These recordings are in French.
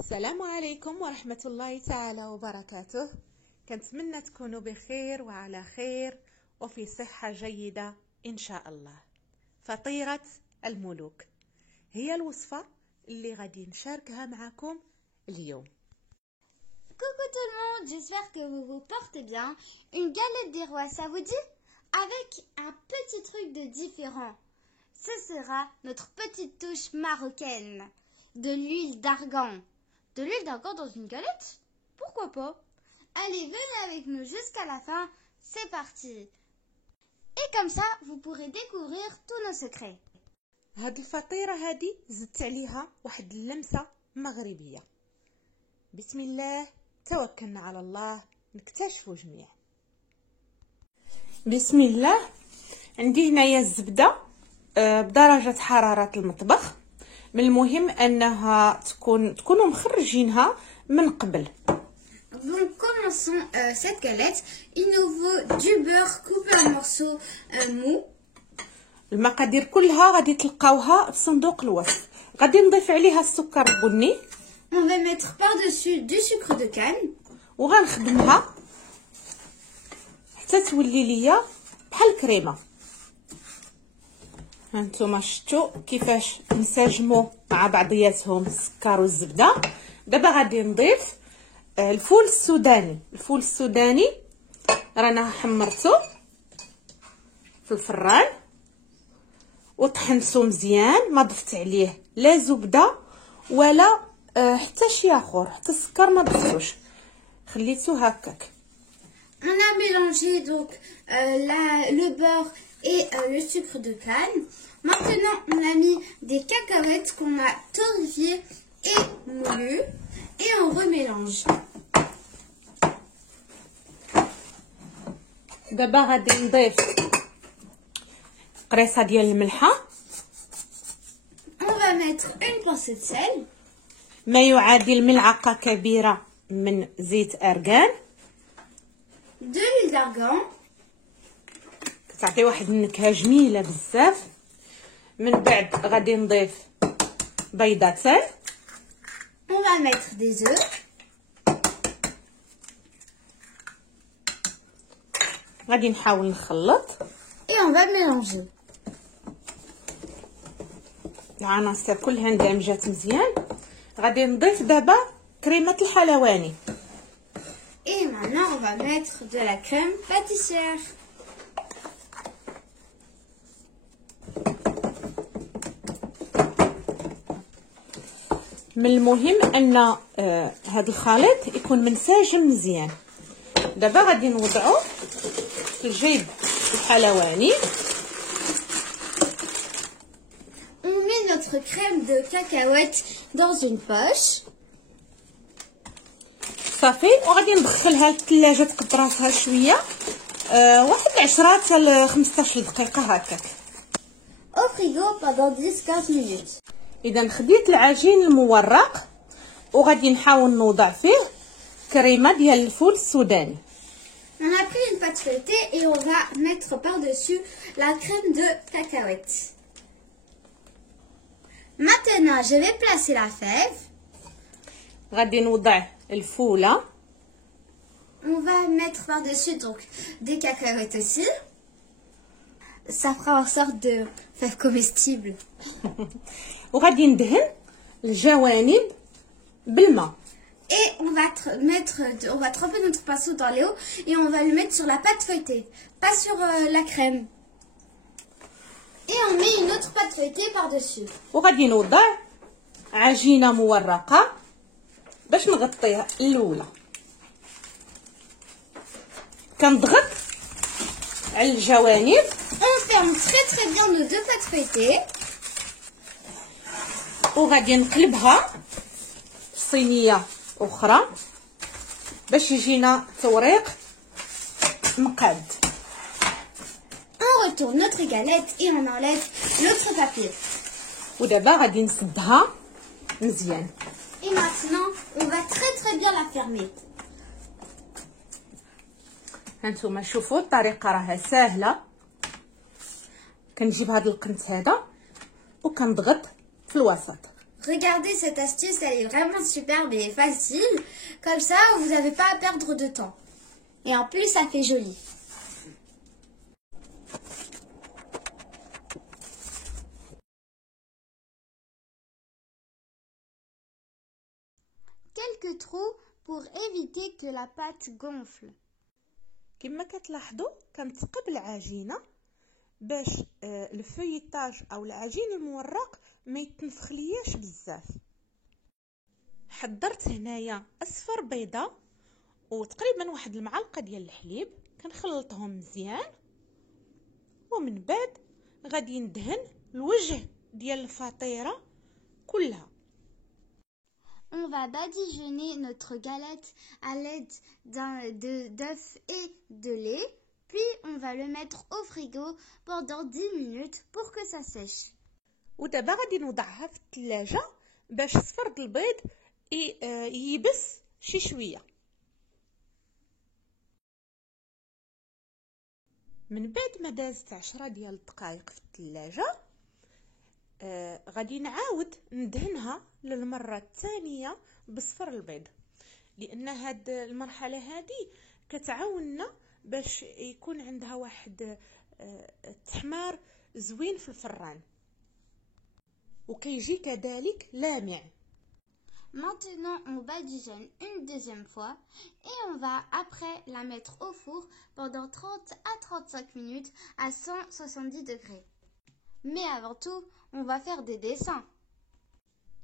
السلام عليكم ورحمة الله تعالى وبركاته. كنتمنى تكونوا بخير وعلى خير وفي صحة جيدة إن شاء الله. فطيرة الملوك هي الوصفة اللي غادي نشاركها معكم اليوم. Coucou tout le monde, j'espère que vous vous portez bien. Une galette des rois, ça vous dit? Avec un petit truc de différent. Ce sera notre petite touche marocaine. De l'huile d'argan. De l'huile d'argan dans une galette? Pourquoi pas? Allez, venez avec nous jusqu'à la fin. C'est parti. Et comme ça, vous pourrez découvrir tous nos secrets. هاد الفطيرة هادي زدت عليها واحد اللمسة مغربية. بسم الله توكلنا على الله نكتشفوا جميع. بسم الله. عندي هنايا الزبدة بدرجة حرارة المطبخ. من المهم انها تكونوا مخرجينها من قبل. Donc commençons cette galette. Il nous faut du beurre coupé en morceaux mous. المقادير كلها غادي تلقاوها في صندوق الوصف. غادي نضيف عليها السكر البني. On va mettre par-dessus du sucre de canne. وغنخدمها حتى تولي ليا بحال الكريمه. هانتوما شفتوا كيفاش نسجموا مع بعضياتهم السكر والزبده. دابا غادي نضيف الفول السوداني. الفول السوداني رانا حمرته في الفران وطحنته مزيان، ما ضفت عليه لا زبده ولا حتى شي اخر، حتى السكر ما ضفتوش، خليته هكاك. On a mélangé donc le beurre et le sucre de canne. Maintenant, on a mis des cacahuètes qu'on a torréfiées et moulues et on remélange. دابا غادي نضيف قريصه ديال الملحه. On va mettre une pincée de sel. ما يعادل ملعقه كبيره من زيت ارغان. De l'huile d'argan. كتعطي واحد النكهه جميله بزاف. من بعد غادي نضيف بيضتين. On va mettre des œufs. غادي نحاول نخلط. Et on va mélanger. العناصر كلها اندمجات مزيان. غادي نضيف دابا كريمه الحلواني. Et maintenant, on va mettre de la crème pâtissière. من المهم ان هذا الخليط يكون منسجم مزيان. دابا غادي نوضعو في الجيب الحلواني. On met notre crème de cacahuètes dans une poche. صافي وغادي ندخلها للثلاجه تكبر راسها شويه، واحد 10 حتى 15 دقيقه هكاك. Au frigo pendant 10-15 minutes. اذا خديت العجين المورق وغادي نحاول نوضع فيه كريمه ديال الفول السوداني. On a pris une pâte feuilletée et on va mettre par-dessus la crème de cacahuètes. Maintenant, je vais placer la fève. غادي نوضع الفوله. On va mettre par-dessus donc des cacahuètes aussi. Ça fera en sorte de fève comestible. وغادي ندهن الجوانب بالماء. Et on va tremper notre pinceau dans l'eau et on va le mettre sur la pâte feuilletée, pas sur la crème. Et on met une autre pâte feuilletée par-dessus. وغادي نوضع عجينه مورقه باش نغطيها الاولى. كنضغط على الجوانب. On ferme très bien nos deux pâtes feuilletées. وغادي نقلبها في صينيه اخرى باش يجينا توريق مقاد. On retourne notre galette et on enlève l'autre papier. ودابا غادي نسدها مزيان. Et maintenant, on va très bien la fermer. هانتوما شوفوا الطريقه راها سهله. كنجيب هذا القنت هذا وكنضغط في الوسط. Regardez cette astuce, elle est vraiment superbe et facile. Comme ça, vous n'avez pas à perdre de temps. Et en plus, ça fait joli. Quelques trous pour éviter que la pâte gonfle. كما كتلاحظوا كنتقب العجينه باش الفييطاج او العجين المورق ما يتنفخلياش بزاف. حضرت هنايا اصفر بيضه وتقريبا واحد المعلقه ديال الحليب، كنخلطهم مزيان ومن بعد غادي ندهن الوجه ديال الفطيره كلها. On va badigeonner notre galette à l'aide d'œufs et de lait, puis on va le mettre au frigo pendant 10 minutes pour que ça sèche. ودابا غادي نوضعها في الثلاجه باش صفر البيض ييبس شي شويه. من بعد ما دازت 10 ديال الدقائق في الثلاجه غادي نعاود ندهنها للمره الثانيه بصفر البيض، لان هاد المرحله هذه كتعاوننا باش يكون عندها واحد التحمار زوين في الفران وكيجي كذلك لامع. Maintenant, on badigeonne une deuxième fois et on va après la mettre au four pendant 30 à 35 minutes à 170 degrés. Mais avant tout, on va faire des dessins.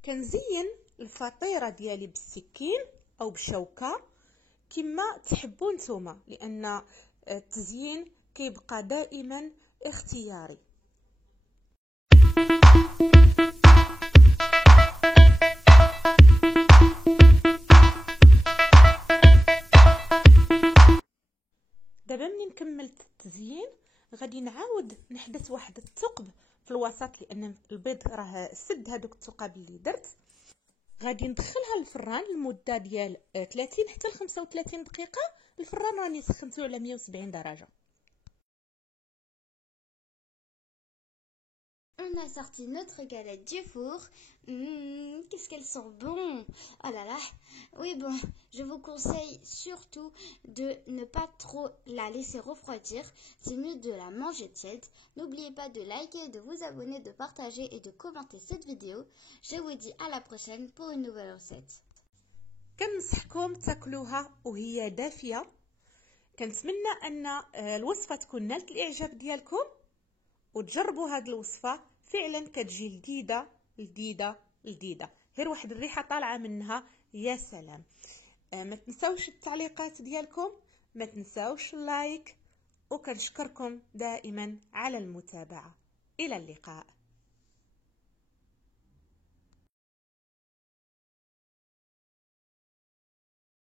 كنزين الفطيرة ديالي بالسكين أو بالشوكة كما تحبوا نتوما، لأن التزيين كيبقى دائما اختياري. دابا منين كملت التزيين غادي نعاود نحدث واحد الثقب في الوسط، لان البيض راه سد هذوك الثقب اللي درت. غادي ندخلها للفران لمده ديال 30 حتى ل 35 دقيقه. الفران راني سخنته على 170 درجه. On a sorti notre galette du four. Qu'est-ce qu'elles sont bonnes! Oh là là! Oui, bon, je vous conseille surtout de ne pas trop la laisser refroidir. C'est mieux de la manger tiède. N'oubliez pas de liker, de vous abonner, de partager et de commenter cette vidéo. Je vous dis à la prochaine pour une nouvelle recette. كنصحكم تاكلوها وهي دافيه. كنتمنى ان الوصفه تكون نالت الاعجاب ديالكم وتجربوا هذه الوصفه، فعلا كتجي لذيذه. غير واحد الريحه طالعه منها يا سلام. ما تنساوش التعليقات ديالكم، ما تنساوش اللايك، وكنشكركم دائما على المتابعه. الى اللقاء.